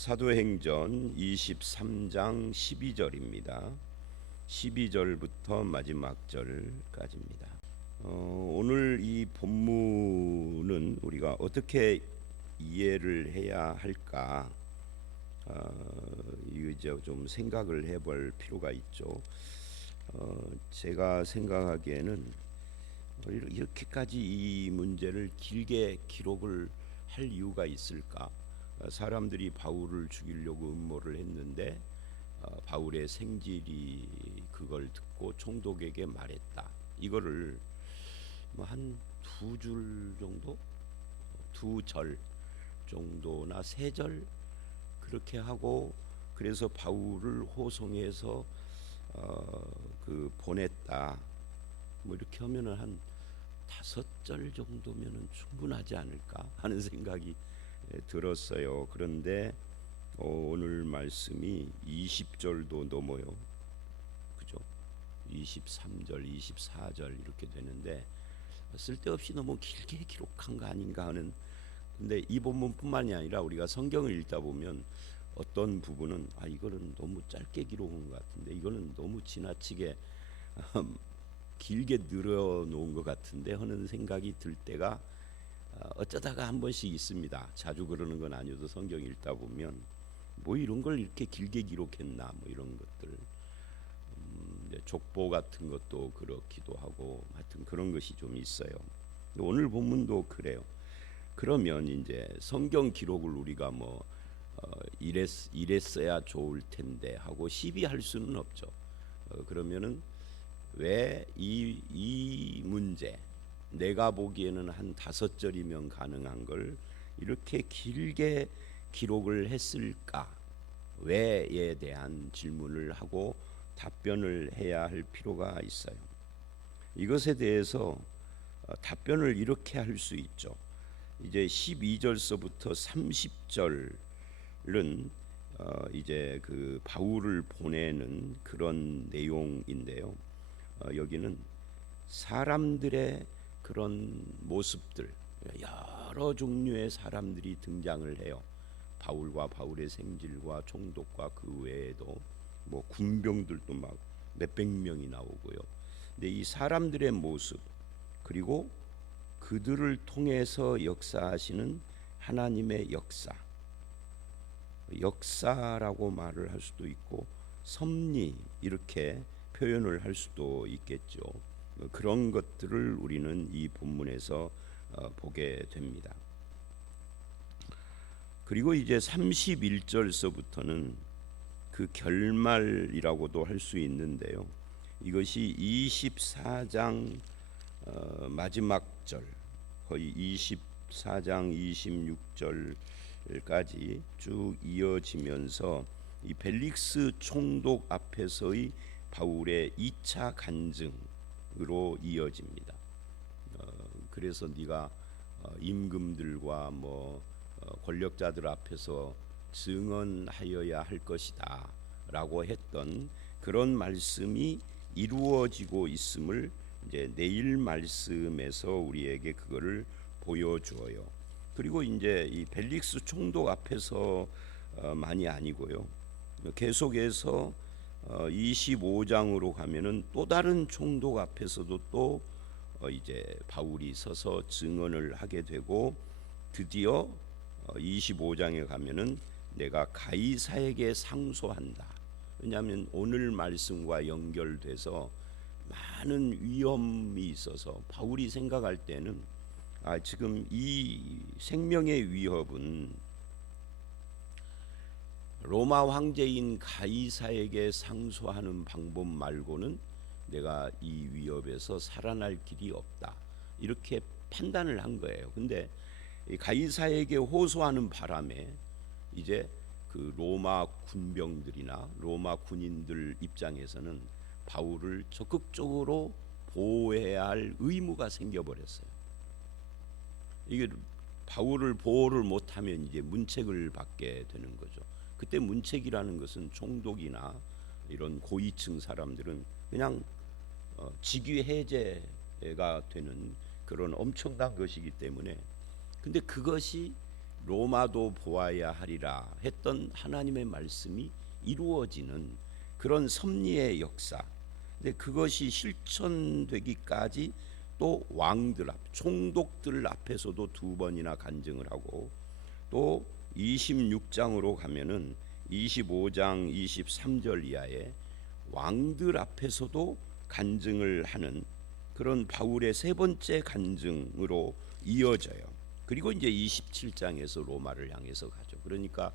사도행전 23장 12절입니다. 12절부터 마지막 절까지입니다. 오늘 이 본문은 우리가 어떻게 이해를 해야 할까? 이거 좀 생각을 해볼 필요가 있죠. 제가 생각하기에는 이렇게까지 이 문제를 길게 기록을 할 이유가 있을까? 사람들이 바울을 죽이려고 음모를 했는데 바울의 생질이 그걸 듣고 총독에게 말했다. 이거를 뭐 한 두 줄 정도, 두 절 정도나 세 절 그렇게 하고 그래서 바울을 호송해서 그 보냈다. 뭐 이렇게 하면은 한 다섯 절 정도면은 충분하지 않을까 하는 생각이 들었어요. 그런데 오늘 말씀이 20절도 넘어요. 그죠? 23절, 24절 이렇게 되는데 쓸데없이 너무 길게 기록한 거 아닌가 하는. 근데 이 본문뿐만이 아니라 우리가 성경을 읽다 보면 어떤 부분은 이거는 너무 짧게 기록한 것 같은데 이거는 너무 지나치게 길게 늘어놓은 것 같은데 하는 생각이 들 때가 어쩌다가 한 번씩 있습니다. 자주 그러는 건 아니어도 성경 읽다 보면 뭐 이런 걸 이렇게 길게 기록했나 뭐 이런 것들, 족보 같은 것도 그렇기도 하고 하여튼 그런 것이 좀 있어요. 오늘 본문도 그래요. 그러면 이제 성경 기록을 우리가 뭐 이랬어야 좋을 텐데 하고 시비할 수는 없죠. 그러면은 왜 이 문제 내가 보기에는 한 다섯 절이면 가능한 걸 이렇게 길게 기록을 했을까? 왜에 대한 질문을 하고 답변을 해야 할 필요가 있어요. 이것에 대해서 답변을 이렇게 할 수 있죠. 이제 12절서부터 30절은 이제 그 바울을 보내는 그런 내용인데요. 여기는 사람들의 그런 모습들, 여러 종류의 사람들이 등장을 해요. 바울과 바울의 생질과 총독과 그 외에도 뭐 군병들도 막 몇백 명이 나오고요. 근데 이 사람들의 모습 그리고 그들을 통해서 역사하시는 하나님의 역사라고 말을 할 수도 있고 섭리 이렇게 표현을 할 수도 있겠죠. 그런 것들을 우리는 이 본문에서 보게 됩니다. 그리고 이제 31절서부터는 그 결말이라고도 할 수 있는데요. 이것이 24장 마지막 절, 거의 24장 26절까지 쭉 이어지면서 이 벨릭스 총독 앞에서의 바울의 2차 간증으로 이어집니다. 그래서 네가 임금들과 뭐 권력자들 앞에서 증언하여야 할 것이다 라고 했던 그런 말씀이 이루어지고 있음을 이제 내일 말씀에서 우리에게 그거를 보여주어요. 그리고 이제 이 벨릭스 총독 앞에서 만이 아니고요. 계속해서 25장으로 가면은 또 다른 총독 앞에서도 또 이제 바울이 서서 증언을 하게 되고 드디어 25장에 가면은 내가 가이사에게 상소한다. 왜냐하면 오늘 말씀과 연결돼서 많은 위험이 있어서 바울이 생각할 때는 지금 이 생명의 위협은 로마 황제인 가이사에게 상소하는 방법 말고는 내가 이 위협에서 살아날 길이 없다. 이렇게 판단을 한 거예요. 근데 가이사에게 호소하는 바람에 이제 그 로마 군병들이나 로마 군인들 입장에서는 바울을 적극적으로 보호해야 할 의무가 생겨버렸어요. 이게 바울을 보호를 못하면 이제 문책을 받게 되는 거죠. 그때 문책이라는 것은 총독이나 이런 고위층 사람들은 그냥 직위 해제가 되는 그런 엄청난 것이기 때문에, 근데 그것이 로마도 보아야 하리라 했던 하나님의 말씀이 이루어지는 그런 섭리의 역사. 근데 그것이 실천되기까지 또 왕들 앞, 총독들 앞에서도 두 번이나 간증을 하고, 또 26장으로 가면은 25장 23절 이하에 왕들 앞에서도 간증을 하는 그런 바울의 세 번째 간증으로 이어져요. 그리고 이제 27장에서 로마를 향해서 가죠. 그러니까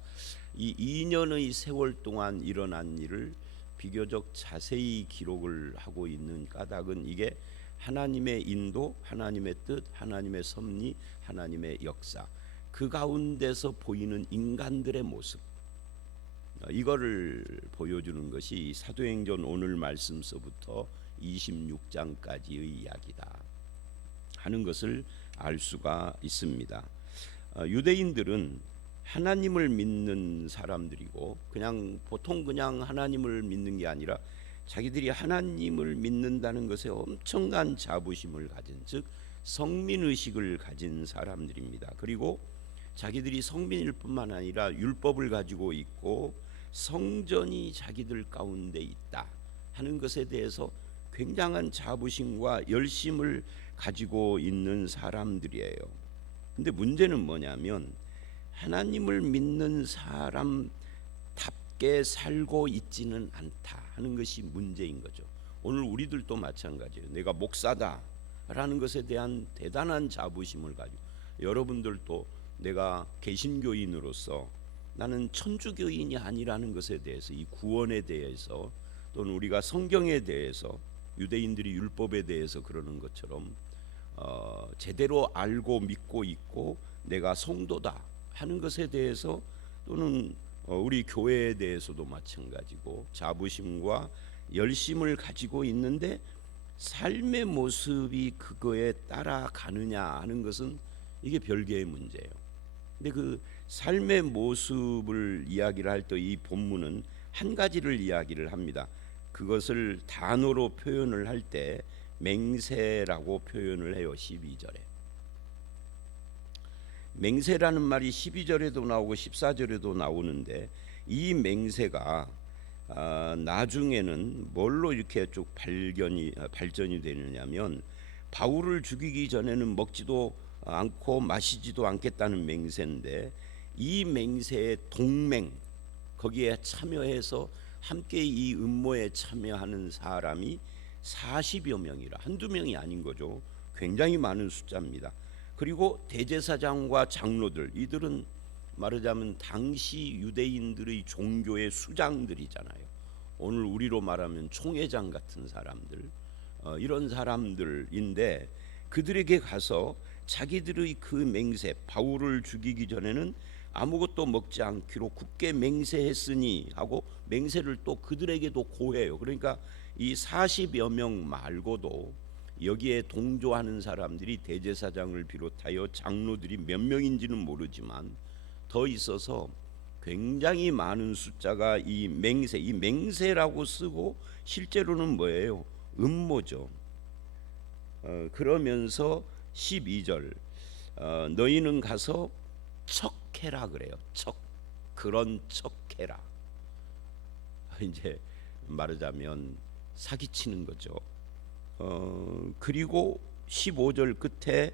이 2년의 세월 동안 일어난 일을 비교적 자세히 기록을 하고 있는 까닭은 이게 하나님의 인도, 하나님의 뜻, 하나님의 섭리, 하나님의 역사, 그 가운데서 보이는 인간들의 모습, 이거를 보여주는 것이 사도행전 오늘 말씀서부터 26장까지의 이야기다 하는 것을 알 수가 있습니다. 유대인들은 하나님을 믿는 사람들이고, 그냥 보통 그냥 하나님을 믿는 게 아니라 자기들이 하나님을 믿는다는 것에 엄청난 자부심을 가진, 즉 성민의식을 가진 사람들입니다. 그리고 자기들이 성민일 뿐만 아니라 율법을 가지고 있고 성전이 자기들 가운데 있다 하는 것에 대해서 굉장한 자부심과 열심을 가지고 있는 사람들이에요. 근데 문제는 뭐냐면 하나님을 믿는 사람답게 살고 있지는 않다 하는 것이 문제인 거죠. 오늘 우리들도 마찬가지예요. 내가 목사다라는 것에 대한 대단한 자부심을 가지고, 여러분들도 내가 개신교인으로서 나는 천주교인이 아니라는 것에 대해서, 이 구원에 대해서, 또는 우리가 성경에 대해서, 유대인들이 율법에 대해서 그러는 것처럼 제대로 알고 믿고 있고 내가 성도다 하는 것에 대해서, 또는 우리 교회에 대해서도 마찬가지고 자부심과 열심을 가지고 있는데 삶의 모습이 그거에 따라가느냐 하는 것은 이게 별개의 문제예요. 근데 그 삶의 모습을 이야기를 할 때 이 본문은 한 가지를 이야기를 합니다. 그것을 단어로 표현을 할 때 맹세라고 표현을 해요. 12절에 맹세라는 말이 12절에도 나오고 14절에도 나오는데, 이 맹세가 나중에는 뭘로 이렇게 쭉 발전이 되느냐면, 바울을 죽이기 전에는 먹지도 않고 마시지도 않겠다는 맹세인데, 이 맹세의 동맹, 거기에 참여해서 함께 이 음모에 참여하는 사람이 40여 명이라, 한두 명이 아닌 거죠. 굉장히 많은 숫자입니다. 그리고 대제사장과 장로들, 이들은 말하자면 당시 유대인들의 종교의 수장들이잖아요. 오늘 우리로 말하면 총회장 같은 사람들, 이런 사람들인데, 그들에게 가서 자기들의 그 맹세, 바울을 죽이기 전에는 아무것도 먹지 않기로 굳게 맹세했으니 하고 맹세를 또 그들에게도 고해요. 그러니까 이 40여 명 말고도 여기에 동조하는 사람들이 대제사장을 비롯하여 장로들이 몇 명인지는 모르지만 더 있어서 굉장히 많은 숫자가 이 맹세라고 쓰고 실제로는 뭐예요? 음모죠. 그러면서 12절 너희는 가서 척해라 그래요. 그런 척해라. 이제 말하자면 사기치는 거죠. 그리고 15절 끝에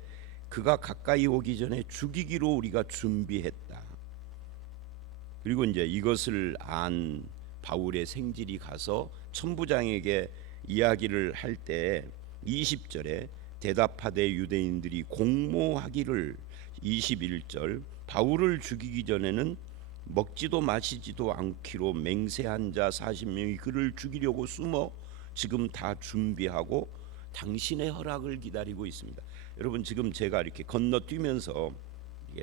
그가 가까이 오기 전에 죽이기로 우리가 준비했다. 그리고 이제 이것을 안 바울의 생질이 가서 천부장에게 이야기를 할 때 20절에 대답하되 유대인들이 공모하기를, 21절 바울을 죽이기 전에는 먹지도 마시지도 않기로 맹세한 자 40명이 그를 죽이려고 숨어 지금 다 준비하고 당신의 허락을 기다리고 있습니다. 여러분, 지금 제가 이렇게 건너뛰면서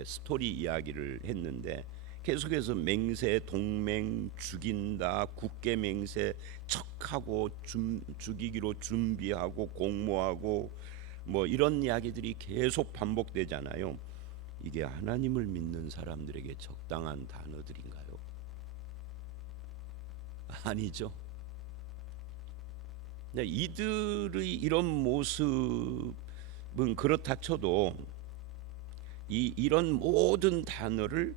스토리 이야기를 했는데 계속해서 맹세, 동맹, 죽인다, 굳게 맹세, 척하고 죽이기로 준비하고 공모하고 뭐 이런 이야기들이 계속 반복되잖아요. 이게 하나님을 믿는 사람들에게 적당한 단어들인가요? 아니죠. 이들의 이런 모습은 그렇다 쳐도 이런 모든 단어를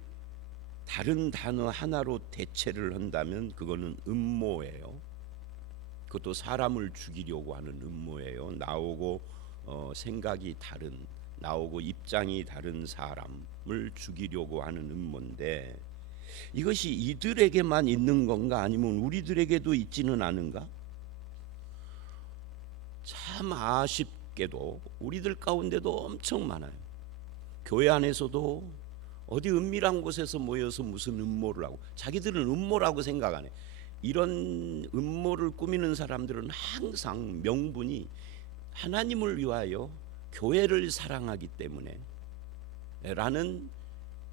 다른 단어 하나로 대체를 한다면 그거는 음모예요. 그것도 사람을 죽이려고 하는 음모예요. 나오고 생각이 다른, 나오고 입장이 다른 사람을 죽이려고 하는 음모인데, 이것이 이들에게만 있는 건가 아니면 우리들에게도 있지는 않은가? 참 아쉽게도 우리들 가운데도 엄청 많아요. 교회 안에서도 어디 은밀한 곳에서 모여서 무슨 음모를 하고, 자기들은 음모라고 생각 안 해. 이런 음모를 꾸미는 사람들은 항상 명분이 하나님을 위하여 교회를 사랑하기 때문에 라는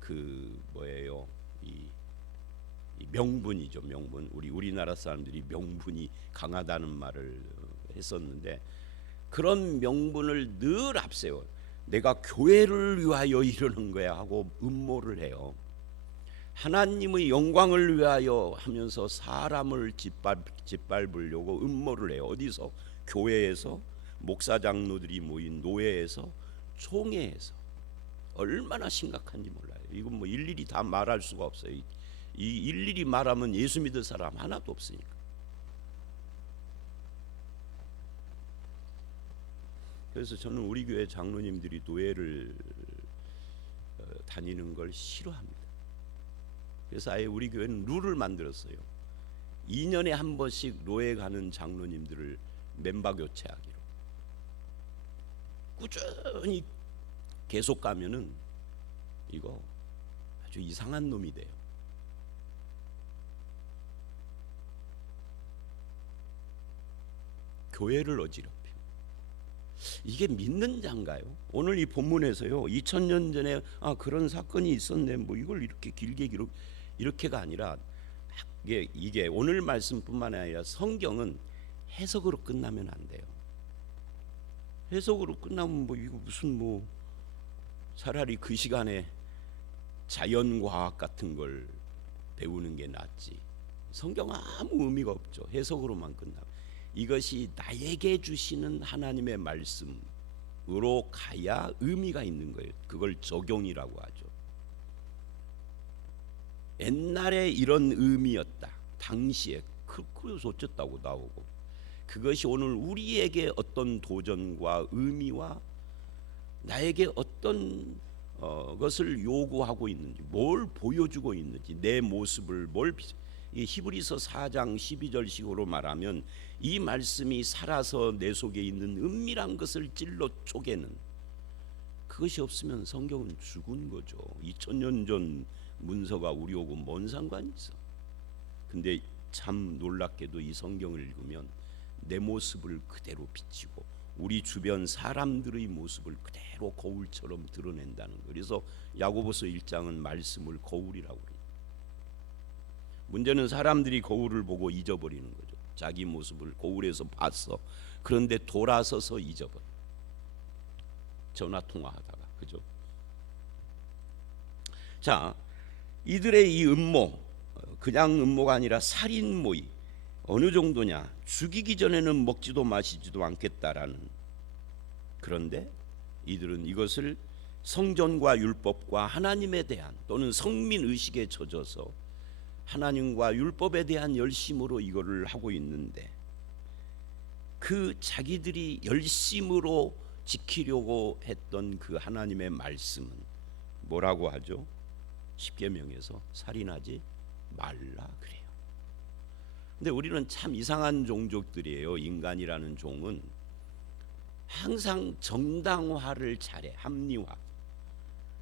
그 뭐예요, 이 명분이죠. 명분. 우리나라 사람들이 명분이 강하다는 말을 했었는데, 그런 명분을 늘 앞세워 내가 교회를 위하여 이러는 거야 하고 음모를 해요. 하나님의 영광을 위하여 하면서 사람을 짓밟으려고 음모를 해요. 어디서? 교회에서, 목사 장로들이 모인 노예에서, 총회에서. 얼마나 심각한지 몰라요. 이건 뭐 일일이 다 말할 수가 없어요. 이 일일이 말하면 예수 믿을 사람 하나도 없으니까. 그래서 저는 우리 교회 장로님들이 노예를 다니는 걸 싫어합니다. 그래서 아예 우리 교회는 룰을 만들었어요. 2년에 한 번씩 노예 가는 장로님들을 멤버 교체하기로. 꾸준히 계속 가면은 이거 아주 이상한 놈이 돼요. 교회를 어지럽혀. 이게 믿는 자인가요? 오늘 이 본문에서요, 2000년 전에 그런 사건이 있었네, 뭐 이걸 이렇게 길게 이렇게가 아니라, 이게 오늘 말씀뿐만 아니라 성경은 해석으로 끝나면 안 돼요. 해석으로 끝나면 뭐 이거 무슨 뭐 차라리 그 시간에 자연과학 같은 걸 배우는 게 낫지. 성경은 아무 의미가 없죠. 해석으로만 끝나면. 이것이 나에게 주시는 하나님의 말씀으로 가야 의미가 있는 거예요. 그걸 적용이라고 하죠. 옛날에 이런 의미였다, 당시에 그래서 어쨌다고 나오고, 그것이 오늘 우리에게 어떤 도전과 의미와 나에게 어떤 것을 요구하고 있는지, 뭘 보여주고 있는지, 내 모습을 이 히브리서 4장 12절식으로 말하면 이 말씀이 살아서 내 속에 있는 은밀한 것을 찔러 쪼개는, 그것이 없으면 성경은 죽은 거죠. 2000년 전 문서가 우리하고 뭔 상관이 있어. 근데 참 놀랍게도 이 성경을 읽으면 내 모습을 그대로 비치고 우리 주변 사람들의 모습을 그대로 거울처럼 드러낸다는 거. 그래서 야고보서 1장은 말씀을 거울이라고 그래요. 문제는 사람들이 거울을 보고 잊어버리는 거죠. 자기 모습을 거울에서 봤어. 그런데 돌아서서 잊어버려. 전화 통화하다가, 그죠? 자, 이들의 이 음모, 그냥 음모가 아니라 살인 모의, 어느 정도냐? 죽이기 전에는 먹지도 마시지도 않겠다라는. 그런데 이들은 이것을 성전과 율법과 하나님에 대한, 또는 성민 의식에 젖어서 하나님과 율법에 대한 열심으로 이거를 하고 있는데, 그 자기들이 열심으로 지키려고 했던 그 하나님의 말씀은 뭐라고 하죠? 십계명에서 살인하지 말라 그래요. 근데 우리는 참 이상한 종족들이에요. 인간이라는 종은 항상 정당화를 잘해, 합리화.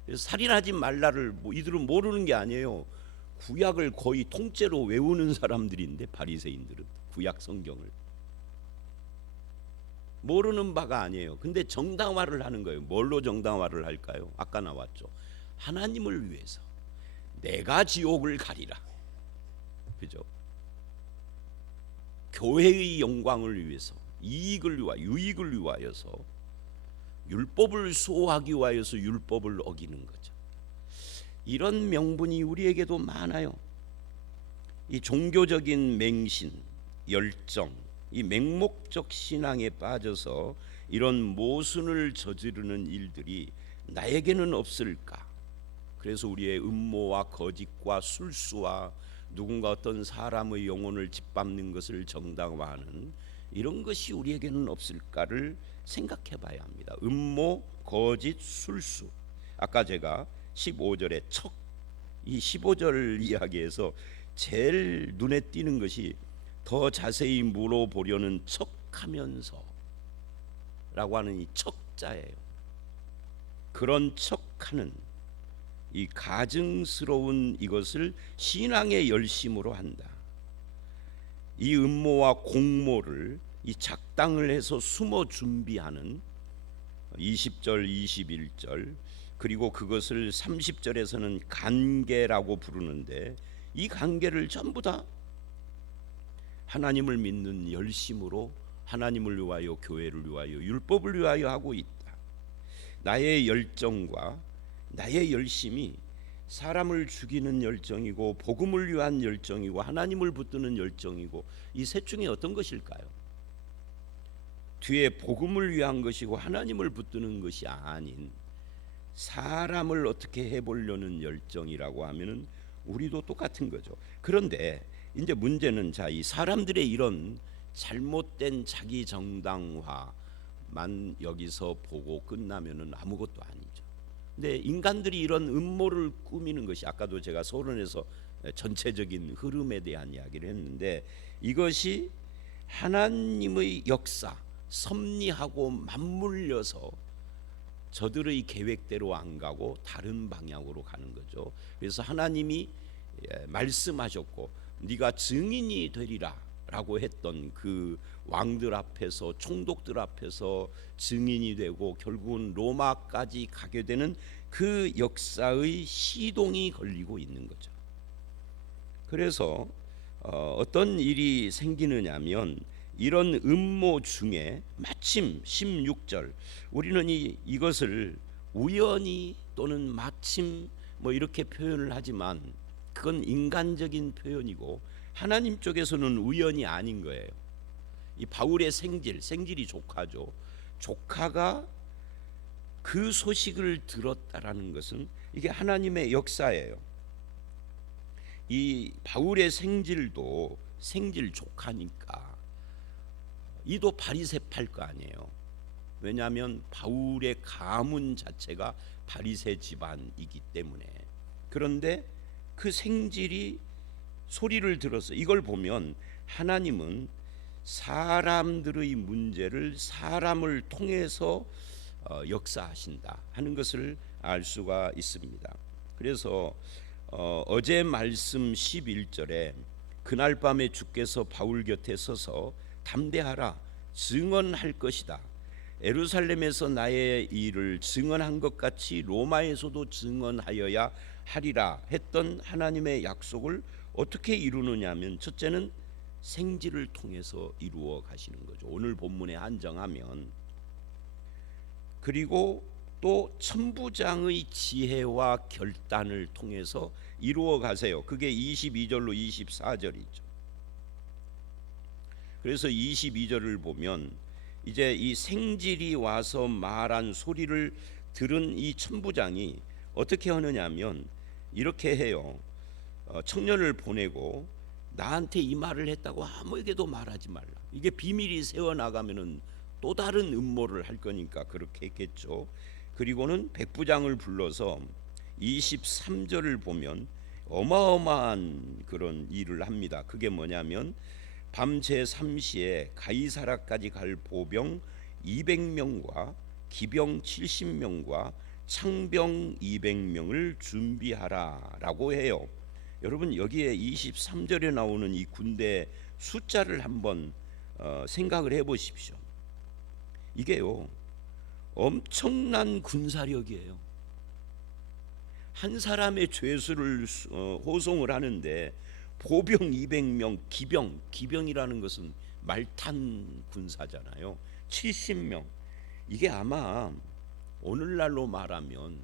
그래서 살인하지 말라를 이들은 모르는 게 아니에요. 구약을 거의 통째로 외우는 사람들인데, 바리새인들은 구약 성경을 모르는 바가 아니에요. 근데 정당화를 하는 거예요. 뭘로 정당화를 할까요? 아까 나왔죠. 하나님을 위해서 내가 지옥을 가리라, 그죠? 교회의 영광을 위해서, 이익을 위하여, 유익을 위하여서, 율법을 수호하기 위하여서 율법을 어기는 거죠. 이런 명분이 우리에게도 많아요. 이 종교적인 맹신, 열정, 이 맹목적 신앙에 빠져서 이런 모순을 저지르는 일들이 나에게는 없을까? 그래서 우리의 음모와 거짓과 술수와 누군가 어떤 사람의 영혼을 짓밟는 것을 정당화하는 이런 것이 우리에게는 없을까를 생각해 봐야 합니다. 음모, 거짓, 술수. 아까 제가 15절에 척, 이 15절 이야기에서 제일 눈에 띄는 것이 더 자세히 물어보려는 척하면서 라고 하는 이 척자예요. 그런 척하는 이 가증스러운 이것을 신앙의 열심으로 한다. 이 음모와 공모를 이 작당을 해서 숨어 준비하는 20절, 21절, 그리고 그것을 30절에서는 간계라고 부르는데, 이 간계를 전부 다 하나님을 믿는 열심으로 하나님을 위하여, 교회를 위하여, 율법을 위하여 하고 있다. 나의 열정과 나의 열심이 사람을 죽이는 열정이고 복음을 위한 열정이고 하나님을 붙드는 열정이고, 이 셋 중에 어떤 것일까요? 뒤에 복음을 위한 것이고 하나님을 붙드는 것이 아닌 사람을 어떻게 해보려는 열정이라고 하면은 우리도 똑같은 거죠. 그런데 이제 문제는, 자, 이 사람들의 이런 잘못된 자기 정당화만 여기서 보고 끝나면은 아무것도 아니죠. 근데 인간들이 이런 음모를 꾸미는 것이, 아까도 제가 서론에서 전체적인 흐름에 대한 이야기를 했는데, 이것이 하나님의 역사, 섭리하고 맞물려서 저들의 계획대로 안 가고 다른 방향으로 가는 거죠. 그래서 하나님이 말씀하셨고 네가 증인이 되리라 라고 했던 그 왕들 앞에서, 총독들 앞에서 증인이 되고 결국은 로마까지 가게 되는 그 역사의 시동이 걸리고 있는 거죠. 그래서 어떤 일이 생기느냐면, 이런 음모 중에 마침 16절, 우리는 이것을 우연히 또는 마침 뭐 이렇게 표현을 하지만 그건 인간적인 표현이고 하나님 쪽에서는 우연이 아닌 거예요. 이 바울의 생질이 조카죠. 조카가 그 소식을 들었다라는 것은 이게 하나님의 역사예요. 이 바울의 생질도 생질 조카니까 이도 바리새파일 거 아니에요. 왜냐하면 바울의 가문 자체가 바리새 집안이기 때문에. 그런데 그 생질이 소리를 들어서, 이걸 보면 하나님은 사람들의 문제를 사람을 통해서 역사하신다 하는 것을 알 수가 있습니다. 그래서 어제 말씀 11절에 그날 밤에 주께서 바울 곁에 서서 담대하라, 증언할 것이다. 예루살렘에서 나의 일을 증언한 것 같이 로마에서도 증언하여야 하리라 했던 하나님의 약속을 어떻게 이루느냐 하면, 첫째는 생지를 통해서 이루어 가시는 거죠. 오늘 본문에 한정하면. 그리고 또 천부장의 지혜와 결단을 통해서 이루어 가세요. 그게 22절로 24절이죠. 그래서 22절을 보면 이제 이 생질이 와서 말한 소리를 들은 이 천부장이 어떻게 하느냐면 이렇게 해요. 청년을 보내고 나한테 이 말을 했다고 아무에게도 말하지 말라. 이게 비밀이 새어나가면은 또 다른 음모를 할 거니까 그렇게 했겠죠. 그리고는 백부장을 불러서 23절을 보면 어마어마한 그런 일을 합니다. 그게 뭐냐면 밤 제3시에 가이사라까지 갈 보병 200명과 기병 70명과 창병 200명을 준비하라라고 해요. 여러분, 여기에 23절에 나오는 이 군대 숫자를 한번 생각을 해보십시오. 이게요, 엄청난 군사력이에요. 한 사람의 죄수를 호송을 하는데 보병 200명, 기병이라는 것은 말탄 군사잖아요. 70명. 이게 아마 오늘날로 말하면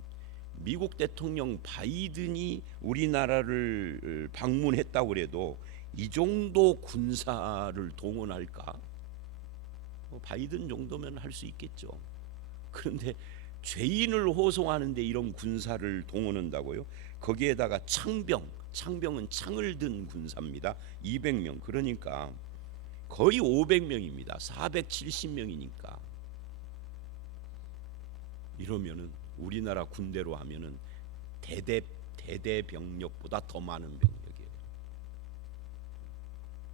미국 대통령 바이든이 우리나라를 방문했다고 해도 이 정도 군사를 동원할까? 바이든 정도면 할 수 있겠죠. 그런데 죄인을 호송하는데 이런 군사를 동원한다고요? 거기에다가 창병은 창을 든 군사입니다. 200명. 그러니까 거의 500명입니다. 470명이니까. 이러면은 우리나라 군대로 하면은 대대 병력보다 더 많은 병력이에요.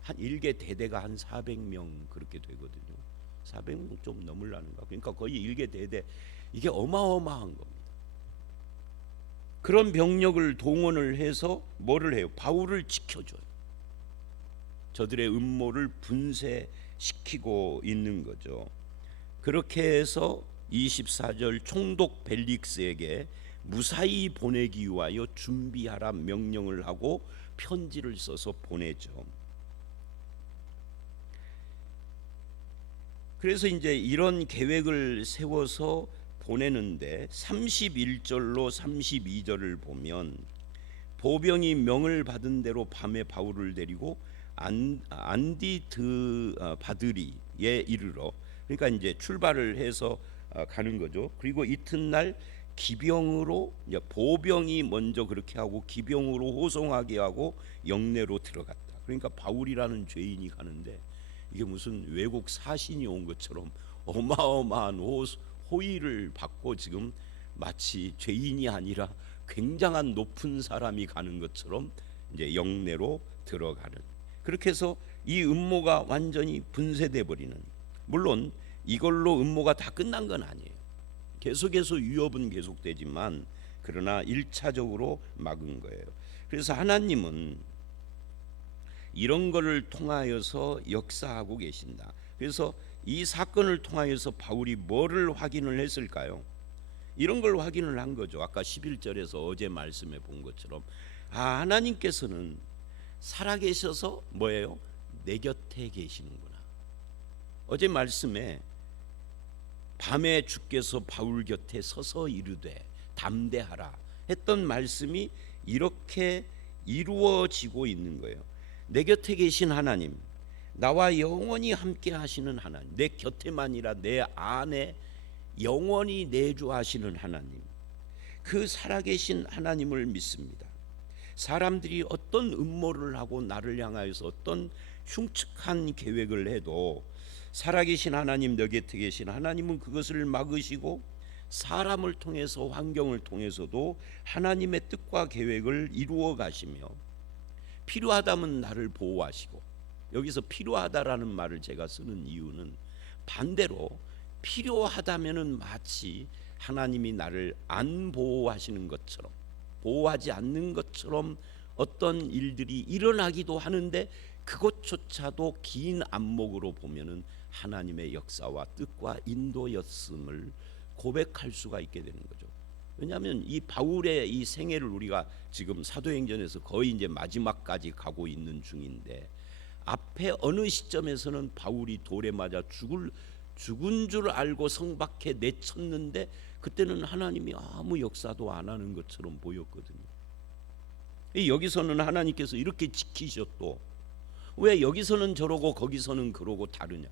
한 일개 대대가 한 400명 그렇게 되거든요. 400명 좀 넘으려는가. 그러니까 거의 일개 대대, 이게 어마어마한 겁니다. 그런 병력을 동원을 해서 뭐를 해요? 바울을 지켜줘요. 저들의 음모를 분쇄시키고 있는 거죠. 그렇게 해서 24절 총독 벨릭스에게 무사히 보내기 위하여 준비하라 명령을 하고 편지를 써서 보내죠. 그래서 이제 이런 계획을 세워서 보내는데 31절로 32절을 보면 보병이 명을 받은 대로 밤에 바울을 데리고 안디드 바드리에 이르러, 그러니까 이제 출발을 해서 가는 거죠. 그리고 이튿날 기병으로, 보병이 먼저 그렇게 하고 기병으로 호송하게 하고 영내로 들어갔다. 그러니까 바울이라는 죄인이 가는데 이게 무슨 외국 사신이 온 것처럼 어마어마한 호의를 받고 지금 마치 죄인이 아니라 굉장한 높은 사람이 가는 것처럼 이제 영내로 들어가는, 그렇게 해서 이 음모가 완전히 분쇄돼 버리는. 물론 이걸로 음모가 다 끝난 건 아니에요. 계속해서 위협은 계속되지만 그러나 1차적으로 막은 거예요. 그래서 하나님은 이런 거를 통하여서 역사하고 계신다. 그래서 이 사건을 통하여서 바울이 뭐를 확인을 했을까요? 이런 걸 확인을 한 거죠. 아까 11절에서 어제 말씀해 본 것처럼 하나님께서는 살아계셔서 뭐예요? 내 곁에 계시는구나. 어제 말씀에 밤에 주께서 바울 곁에 서서 이르되 담대하라 했던 말씀이 이렇게 이루어지고 있는 거예요. 내 곁에 계신 하나님, 나와 영원히 함께 하시는 하나님, 내 곁에만 아니라 내 안에 영원히 내주하시는 하나님, 그 살아계신 하나님을 믿습니다. 사람들이 어떤 음모를 하고 나를 향하여서 어떤 흉측한 계획을 해도 살아계신 하나님, 내 곁에 계신 하나님은 그것을 막으시고 사람을 통해서, 환경을 통해서도 하나님의 뜻과 계획을 이루어 가시며 필요하다면 나를 보호하시고, 여기서 필요하다라는 말을 제가 쓰는 이유는 반대로 필요하다면은 마치 하나님이 나를 안 보호하시는 것처럼, 보호하지 않는 것처럼 어떤 일들이 일어나기도 하는데 그것조차도 긴 안목으로 보면은 하나님의 역사와 뜻과 인도였음을 고백할 수가 있게 되는 거죠. 왜냐하면 이 바울의 이 생애를 우리가 지금 사도행전에서 거의 이제 마지막까지 가고 있는 중인데, 앞에 어느 시점에서는 바울이 돌에 맞아 죽은 줄 알고 성 밖에 내쳤는데 그때는 하나님이 아무 역사도 안 하는 것처럼 보였거든요. 여기서는 하나님께서 이렇게 지키셨도 왜 여기서는 저러고 거기서는 그러고 다르냐?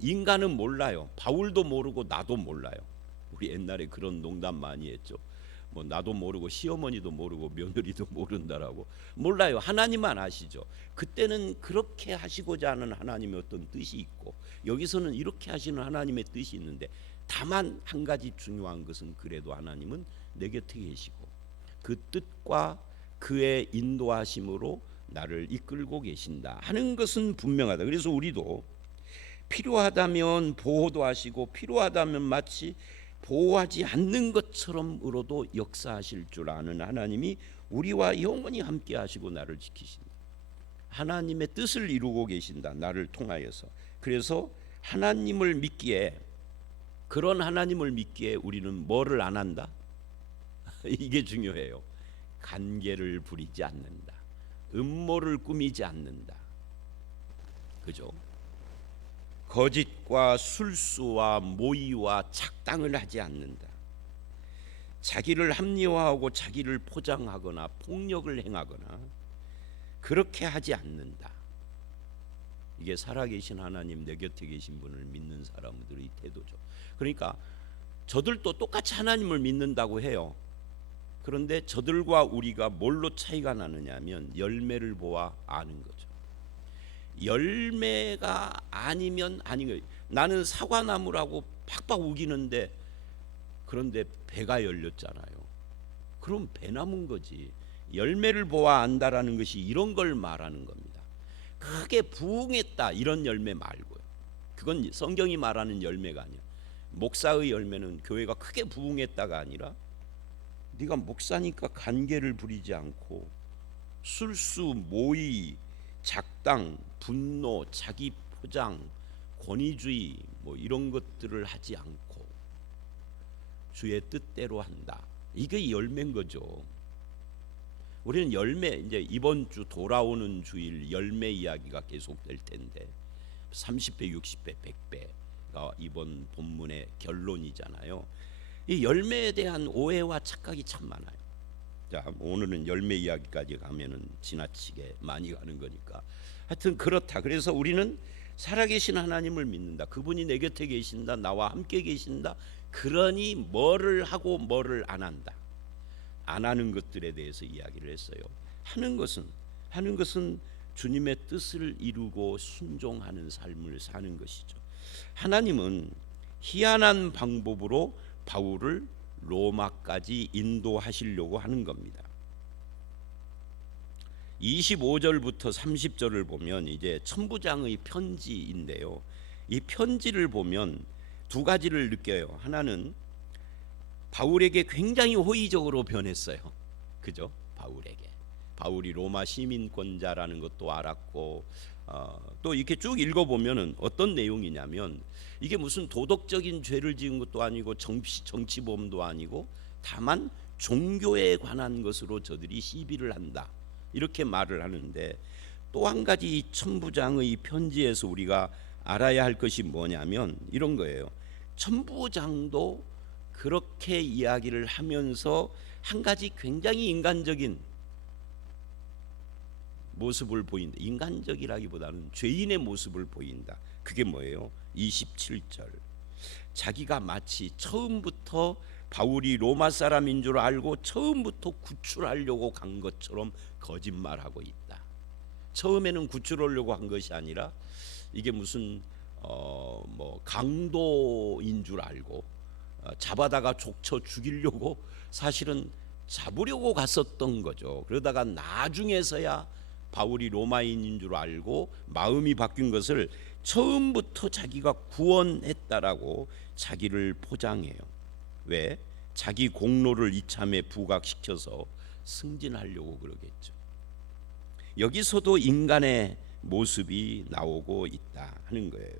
인간은 몰라요. 바울도 모르고 나도 몰라요. 우리 옛날에 그런 농담 많이 했죠. 나도 모르고 시어머니도 모르고 며느리도 모른다라고. 몰라요. 하나님만 아시죠. 그때는 그렇게 하시고자 하는 하나님의 어떤 뜻이 있고, 여기서는 이렇게 하시는 하나님의 뜻이 있는데, 다만 한 가지 중요한 것은 그래도 하나님은 내 곁에 계시고 그 뜻과 그의 인도하심으로 나를 이끌고 계신다 하는 것은 분명하다. 그래서 우리도 필요하다면 보호도 하시고 필요하다면 마치 보호하지 않는 것처럼으로도 역사하실 줄 아는 하나님이 우리와 영원히 함께 하시고 나를 지키신다. 하나님의 뜻을 이루고 계신다, 나를 통하여서. 그래서 하나님을 믿기에, 그런 하나님을 믿기에 우리는 뭐를 안 한다? 이게 중요해요. 간계를 부리지 않는다. 음모를 꾸미지 않는다. 그죠? 거짓과 술수와 모의와 착당을 하지 않는다. 자기를 합리화하고 자기를 포장하거나 폭력을 행하거나 그렇게 하지 않는다. 이게 살아계신 하나님, 내 곁에 계신 분을 믿는 사람들의 태도죠. 그러니까 저들도 똑같이 하나님을 믿는다고 해요. 그런데 저들과 우리가 뭘로 차이가 나느냐면 열매를 보아 아는 거죠. 열매가 아니면 아닌 거예요. 나는 사과나무라고 팍팍 우기는데 그런데 배가 열렸잖아요. 그럼 배나무인 거지. 열매를 보아 안다라는 것이 이런 걸 말하는 겁니다. 크게 부흥했다 이런 열매 말고요. 그건 성경이 말하는 열매가 아니야. 목사의 열매는 교회가 크게 부흥했다가 아니라 네가 목사니까 간계를 부리지 않고 술수, 모의, 작당, 분노, 자기 포장, 권위주의 뭐 이런 것들을 하지 않고 주의 뜻대로 한다. 이게 열매인 거죠. 우리는 열매, 이제 이번 주 돌아오는 주일 열매 이야기가 계속될 텐데 30배, 60배, 100배가 이번 본문의 결론이잖아요. 이 열매에 대한 오해와 착각이 참 많아요. 자, 오늘은 열매 이야기까지 가면은 지나치게 많이 가는 거니까 하여튼 그렇다. 그래서 우리는 살아계신 하나님을 믿는다. 그분이 내 곁에 계신다. 나와 함께 계신다. 그러니 뭐를 하고 뭐를 안 한다. 안 하는 것들에 대해서 이야기를 했어요. 하는 것은 주님의 뜻을 이루고 순종하는 삶을 사는 것이죠. 하나님은 희한한 방법으로 바울을 로마까지 인도하시려고 하는 겁니다. 25절부터 30절을 보면 이제 천부장의 편지인데요. 이 편지를 보면 두 가지를 느껴요. 하나는 바울에게 굉장히 호의적으로 변했어요. 그죠? 바울이 로마 시민권자라는 것도 알았고 또 이렇게 쭉 읽어보면은 어떤 내용이냐면 이게 무슨 도덕적인 죄를 지은 것도 아니고 정치범도 아니고 다만 종교에 관한 것으로 저들이 시비를 한다 이렇게 말을 하는데 또 한 가지 이 천부장의 편지에서 우리가 알아야 할 것이 뭐냐면 이런 거예요. 천부장도 그렇게 이야기를 하면서 한 가지 굉장히 인간적인 모습을 보인다. 인간적이라기보다는 죄인의 모습을 보인다. 그게 뭐예요? 27절. 자기가 마치 처음부터 바울이 로마 사람인 줄 알고 처음부터 구출하려고 간 것처럼 거짓말하고 있다. 처음에는 구출하려고 한 것이 아니라 이게 무슨 뭐 강도인 줄 알고 잡아다가 족쳐 죽이려고 사실은 잡으려고 갔었던 거죠. 그러다가 나중에서야 바울이 로마인인 줄 알고 마음이 바뀐 것을 처음부터 자기가 구원했다라고 자기를 포장해요. 왜? 자기 공로를 이참에 부각시켜서 승진하려고 그러겠죠. 여기서도 인간의 모습이 나오고 있다 하는 거예요.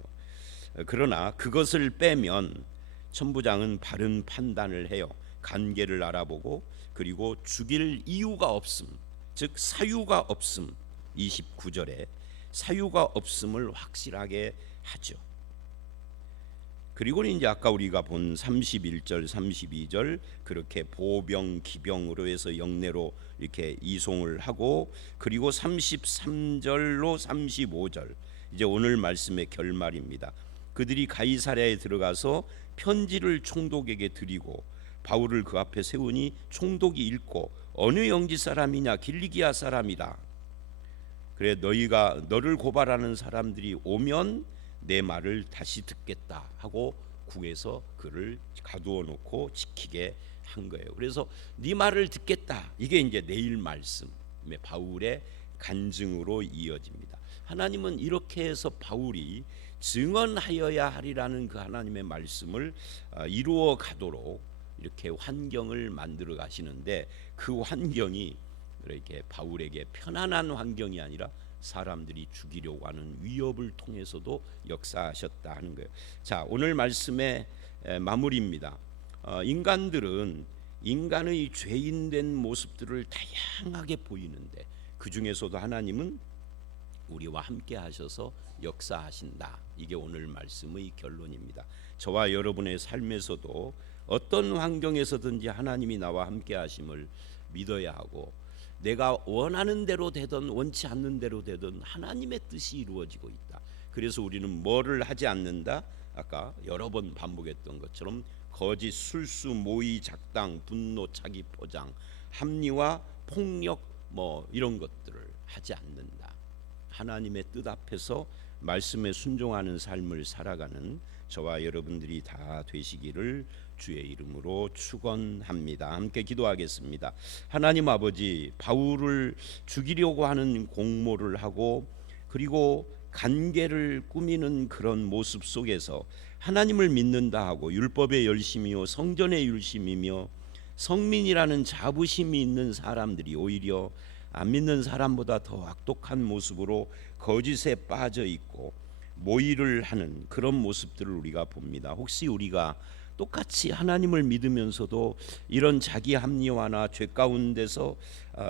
그러나 그것을 빼면 천부장은 바른 판단을 해요. 관계를 알아보고 그리고 죽일 이유가 없음, 즉 사유가 없음. 29절에 사유가 없음을 확실하게 하죠. 그리고 이제 아까 우리가 본 31절, 32절 그렇게 보병, 기병으로 해서 영내로 이렇게 이송을 하고 그리고 33절로 35절 이제 오늘 말씀의 결말입니다. 그들이 가이사랴에 들어가서 편지를 총독에게 드리고 바울을 그 앞에 세우니 총독이 읽고 어느 영지 사람이냐 길리기아 사람이다. 그래 너를 고발하는 사람들이 오면 내 말을 다시 듣겠다 하고 궁에서 그를 가두어 놓고 지키게 한 거예요. 그래서 네 말을 듣겠다. 이게 이제 내일 말씀의 바울의 간증으로 이어집니다. 하나님은 이렇게 해서 바울이 증언하여야 하리라는 그 하나님의 말씀을 이루어 가도록 이렇게 환경을 만들어 가시는데 그 환경이 이렇게 바울에게 편안한 환경이 아니라 사람들이 죽이려고 하는 위협을 통해서도 역사하셨다 하는 거예요. 자, 오늘 말씀의 마무리입니다. 인간들은 인간의 죄인된 모습들을 다양하게 보이는데 그 중에서도 하나님은 우리와 함께 하셔서 역사하신다. 이게 오늘 말씀의 결론입니다. 저와 여러분의 삶에서도 어떤 환경에서든지 하나님이 나와 함께 하심을 믿어야 하고 내가 원하는 대로 되든 원치 않는 대로 되든 하나님의 뜻이 이루어지고 있다. 그래서 우리는 뭐를 하지 않는다? 아까 여러 번 반복했던 것처럼 거짓, 술수, 모의, 작당, 분노, 차기 포장, 합리화, 폭력 이런 것들을 하지 않는다. 하나님의 뜻 앞에서 말씀에 순종하는 삶을 살아가는 저와 여러분들이 다 되시기를 주의 이름으로 축원합니다. 함께 기도하겠습니다. 하나님 아버지, 바울을 죽이려고 하는 공모를 하고 그리고 간계를 꾸미는 그런 모습 속에서 하나님을 믿는다 하고 율법의 열심이요 성전의 열심이며 성민이라는 자부심이 있는 사람들이 오히려 안 믿는 사람보다 더 악독한 모습으로 거짓에 빠져 있고 모의를 하는 그런 모습들을 우리가 봅니다. 혹시 우리가 똑같이 하나님을 믿으면서도 이런 자기 합리화나 죄 가운데서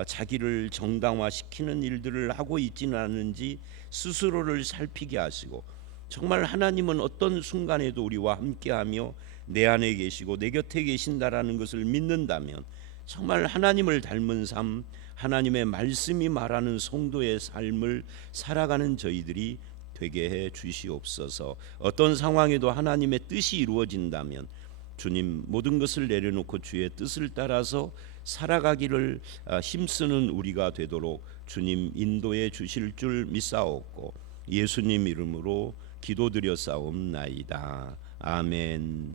자기를 정당화시키는 일들을 하고 있지는 않은지 스스로를 살피게 하시고, 정말 하나님은 어떤 순간에도 우리와 함께하며 내 안에 계시고 내 곁에 계신다라는 것을 믿는다면 정말 하나님을 닮은 삶, 하나님의 말씀이 말하는 성도의 삶을 살아가는 저희들이 되게 해 주시옵소서. 어떤 상황에도 하나님의 뜻이 이루어진다면 주님 모든 것을 내려놓고 주의 뜻을 따라서 살아가기를 힘쓰는 우리가 되도록 주님 인도해 주실 줄 믿사옵고 예수님 이름으로 기도드려 싸움나이다. 아멘.